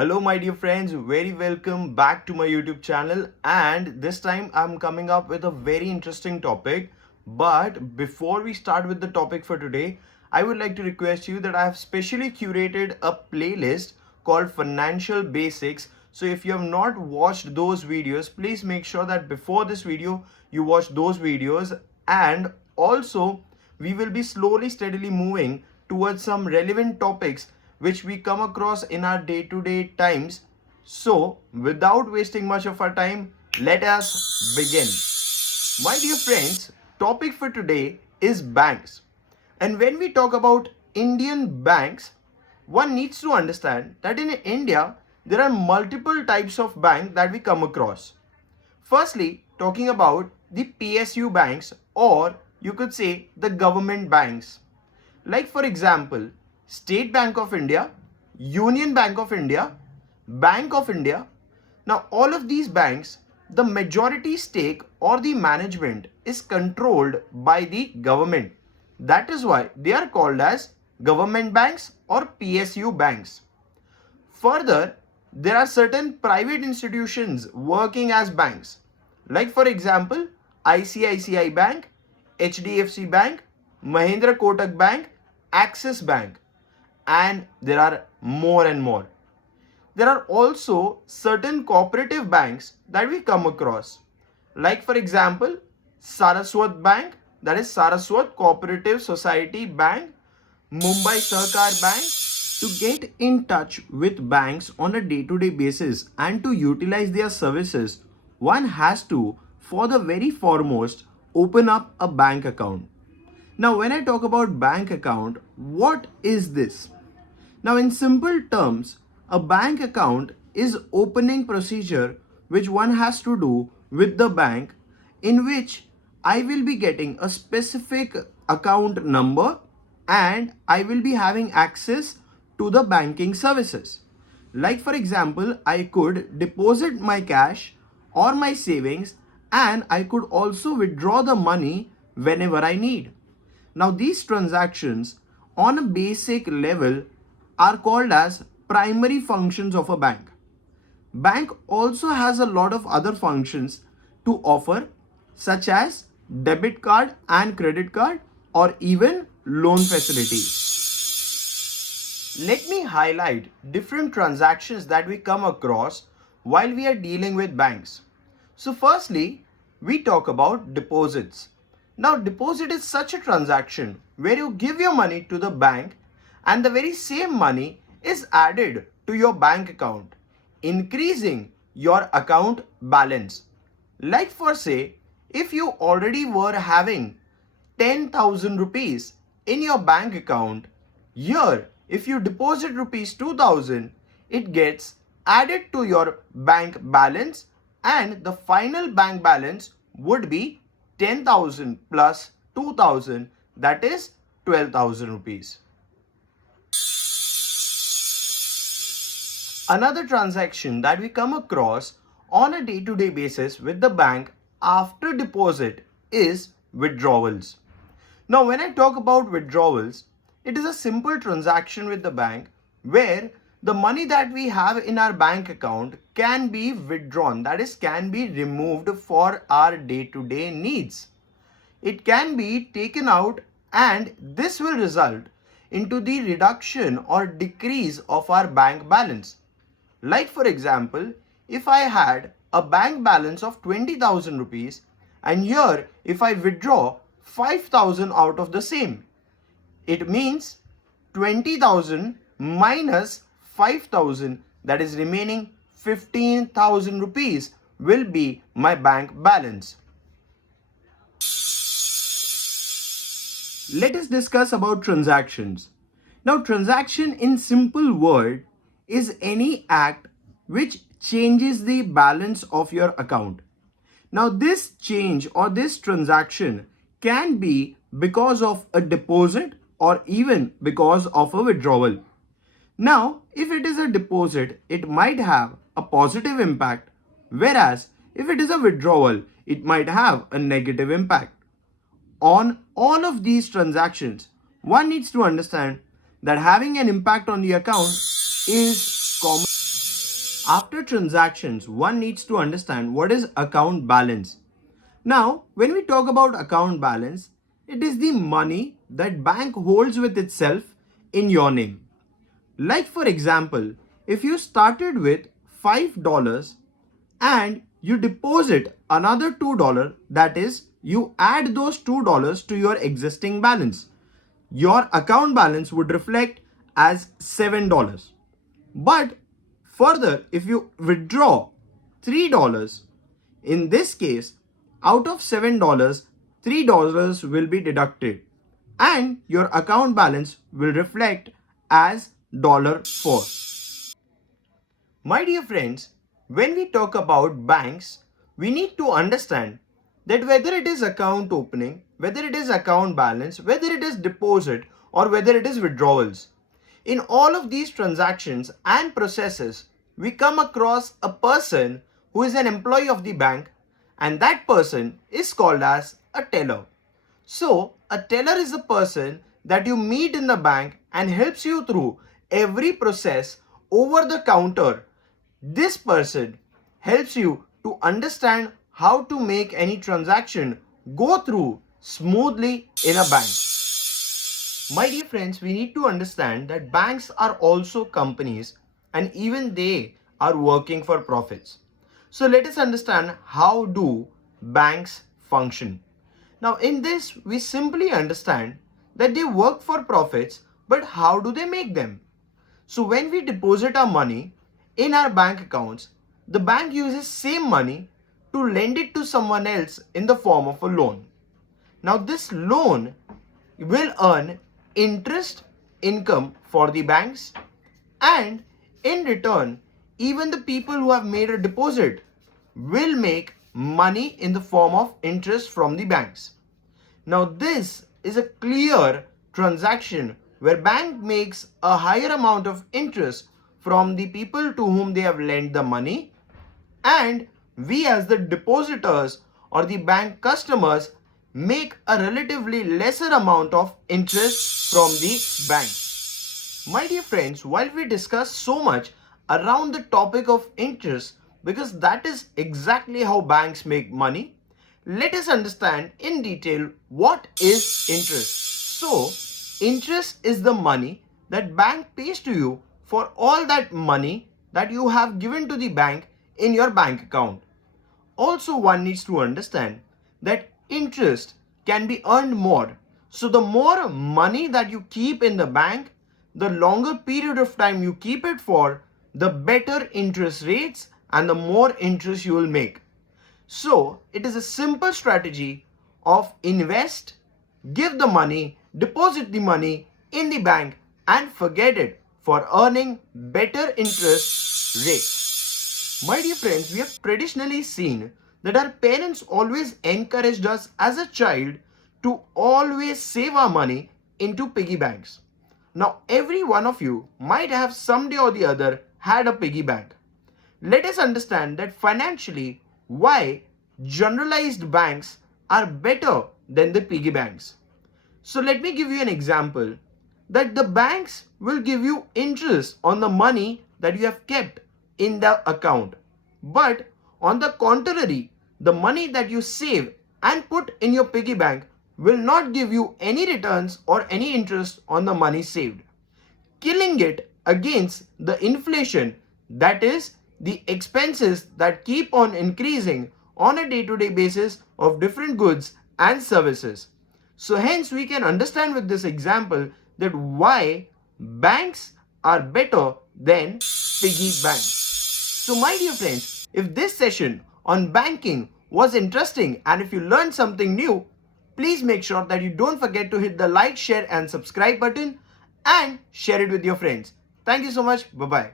Hello, my dear friends, very welcome back to my YouTube channel. And this time I'm coming up with a very interesting topic. But before we start with the topic for today, I would like to request you that I have specially curated a playlist called Financial Basics. So if you have not watched those videos, please make sure that before this video you watch those videos. And also, we will be slowly, steadily moving towards some relevant topics which we come across in our day-to-day times. So, without wasting much of our time, let us begin. My dear friends, topic for today is banks. And when we talk about Indian banks, one needs to understand that in India, there are multiple types of bank that we come across. Firstly, talking about the PSU banks, or you could say the government banks. Like for example, State Bank of India, Union Bank of India, Bank of India. Now all of these banks, the majority stake or the management is controlled by the government. That is why they are called as government banks or PSU banks. Further, there are certain private institutions working as banks. Like for example, ICICI Bank, HDFC Bank, Mahindra Kotak Bank, Axis Bank, and there are more and more. There are also certain cooperative banks that we come across. Like for example, Saraswat Bank, that is Saraswat Cooperative Society Bank, Mumbai Sahkar Bank. To get in touch with banks on a day-to-day basis and to utilize their services, one has to, for the very foremost, open up a bank account. Now, when I talk about bank account, what is this? Now, in simple terms, a bank account is opening procedure which one has to do with the bank, in which I will be getting a specific account number and I will be having access to the banking services. Like for example, I could deposit my cash or my savings, and I could also withdraw the money whenever I need. Now these transactions on a basic level are called as primary functions of a bank. Bank also has a lot of other functions to offer, such as debit card and credit card, or even loan facilities. Let me highlight different transactions that we come across while we are dealing with banks. So firstly, we talk about deposits. Now deposit is such a transaction where you give your money to the bank and the very same money is added to your bank account, increasing your account balance. Like for say, if you already were having 10,000 rupees in your bank account, here if you deposit rupees 2,000, it gets added to your bank balance, and the final bank balance would be 10,000 plus 2,000, that is 12,000 rupees. Another transaction that we come across on a day-to-day basis with the bank after deposit is withdrawals. Now, when I talk about withdrawals, it is a simple transaction with the bank where the money that we have in our bank account can be withdrawn, that is, can be removed for our day-to-day needs. It can be taken out, and this will result into the reduction or decrease of our bank balance. Like for example, if I had a bank balance of 20,000 rupees, and here if I withdraw 5,000 out of the same, it means 20,000 minus 5,000, that is remaining 15,000 rupees will be my bank balance. Let us discuss about transactions. Now, transaction in simple word is any act which changes the balance of your account. Now, this change or this transaction can be because of a deposit or even because of a withdrawal. Now, if it is a deposit, it might have a positive impact, whereas if it is a withdrawal, it might have a negative impact. On all of these transactions, one needs to understand that having an impact on the account is common. After transactions, one needs to understand what is account balance. Now, when we talk about account balance, it is the money that bank holds with itself in your name. Like for example, if you started with $5 and you deposit another $2, that is, you add those $2 to your existing balance, your account balance would reflect as $7. But further, if you withdraw $3, in this case, out of $7, $3 will be deducted and your account balance will reflect as $4. My dear friends, when we talk about banks, we need to understand that whether it is account opening, whether it is account balance, whether it is deposit, or whether it is withdrawals, in all of these transactions and processes, we come across a person who is an employee of the bank, and that person is called as a teller. So, a teller is a person that you meet in the bank and helps you through every process over the counter. This person helps you to understand how to make any transaction go through smoothly in a bank. My dear friends, we need to understand that banks are also companies and even they are working for profits. So let us understand how do banks function. Now in this, we simply understand that they work for profits, but how do they make them? So when we deposit our money in our bank accounts, the bank uses same money to lend it to someone else in the form of a loan. Now this loan will earn interest income for the banks, and in return, even the people who have made a deposit will make money in the form of interest from the banks. Now this is a clear transaction where bank makes a higher amount of interest from the people to whom they have lent the money, and we as the depositors or the bank customers make a relatively lesser amount of interest from the bank. My dear friends, while we discuss so much around the topic of interest, because that is exactly how banks make money, let us understand in detail what is interest. So, interest is the money that bank pays to you for all that money that you have given to the bank in your bank account. Also, one needs to understand that interest can be earned more. So the more money that you keep in the bank, the longer period of time you keep it for, the better interest rates and the more interest you will make. So it is a simple strategy of invest, give the money, deposit the money in the bank and forget it for earning better interest rates. My dear friends, we have traditionally seen that our parents always encouraged us as a child to always save our money into piggy banks. Now, every one of you might have someday or the other had a piggy bank. Let us understand that financially why generalized banks are better than the piggy banks. So let me give you an example that the banks will give you interest on the money that you have kept in the account. But on the contrary, the money that you save and put in your piggy bank will not give you any returns or any interest on the money saved, killing it against the inflation, that is the expenses that keep on increasing on a day-to-day basis of different goods and services. So hence we can understand with this example that why banks are better than piggy banks. So my dear friends, if this session on banking was interesting and if you learned something new, please make sure that you don't forget to hit the like, share and subscribe button and share it with your friends. Thank you so much. Bye-bye.